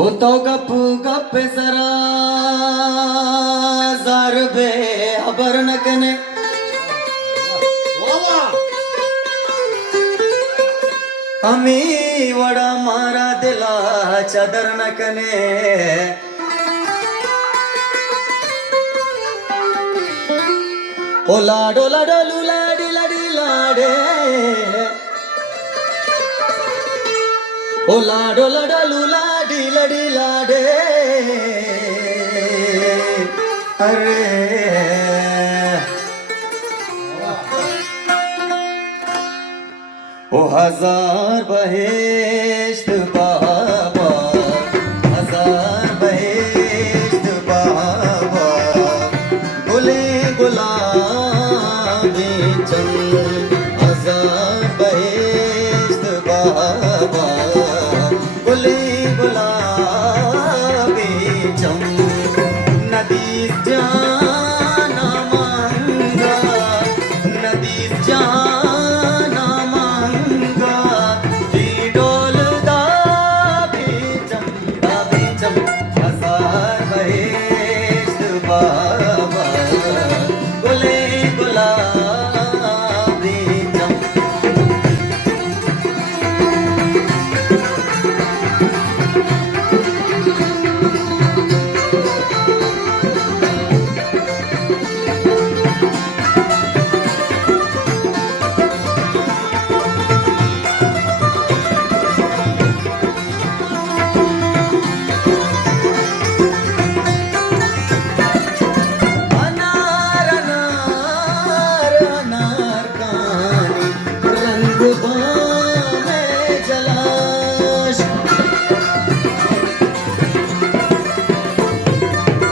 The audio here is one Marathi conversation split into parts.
हो तो गप गप सरा जार बे हबर नकने अमी वड़ा मारा दिला चादर नकने ओ लाडो लाडो लाडी लाडी लाडे ओ लाडो लाडो लाडी लाडी लाडे अरे ओ हजार बहेश्त बाबा हजार बहेश्त बाबा गुले गुलाबी चंद हजार बहेश्त बाबा गुले गुलाबी चंद नदी जाना मांगा नदी जाना मांगा दी डोल दा बीचम हजार बहेश्त बाबा गुले गुलाबी चम अनार अनार अनार कानी रंग में जलाश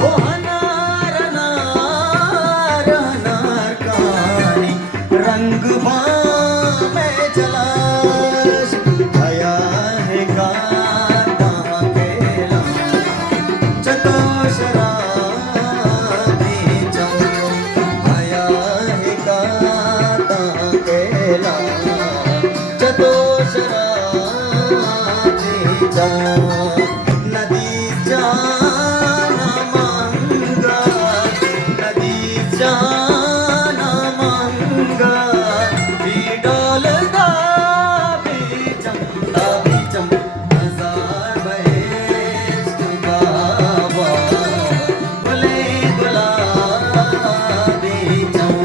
ओ अनार अनार अनार कानी रंग में जलाश आया है गाता केला चतोशरा आया है गाता केला चतोशरा नदी जाना मांगा नदी जाना मांगा डोल दा बीचम हजार बहेश्त बाबा गुले गुलाबी चम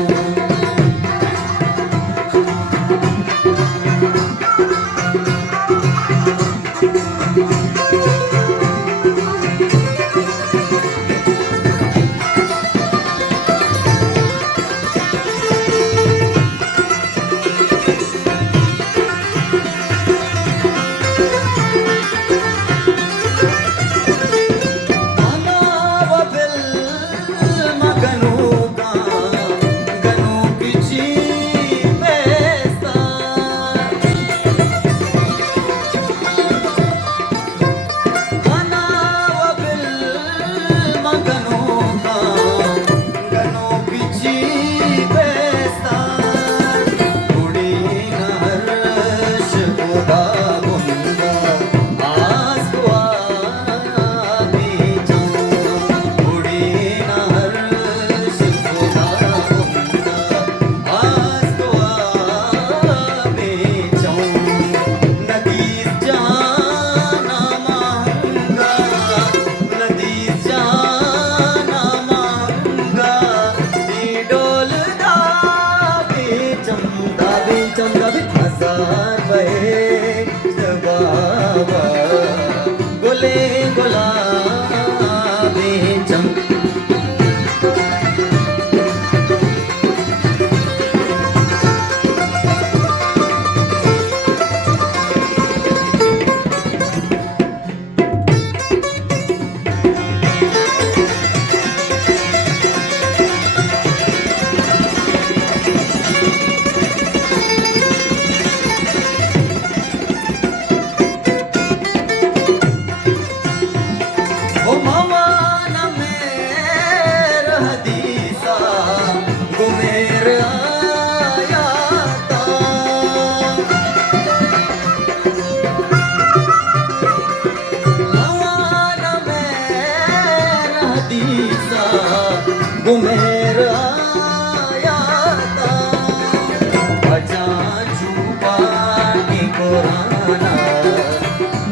जाना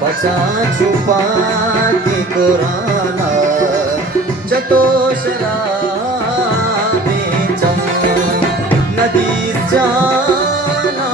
बचा छुपा के कुराना जतो शराबे चम नदी जाना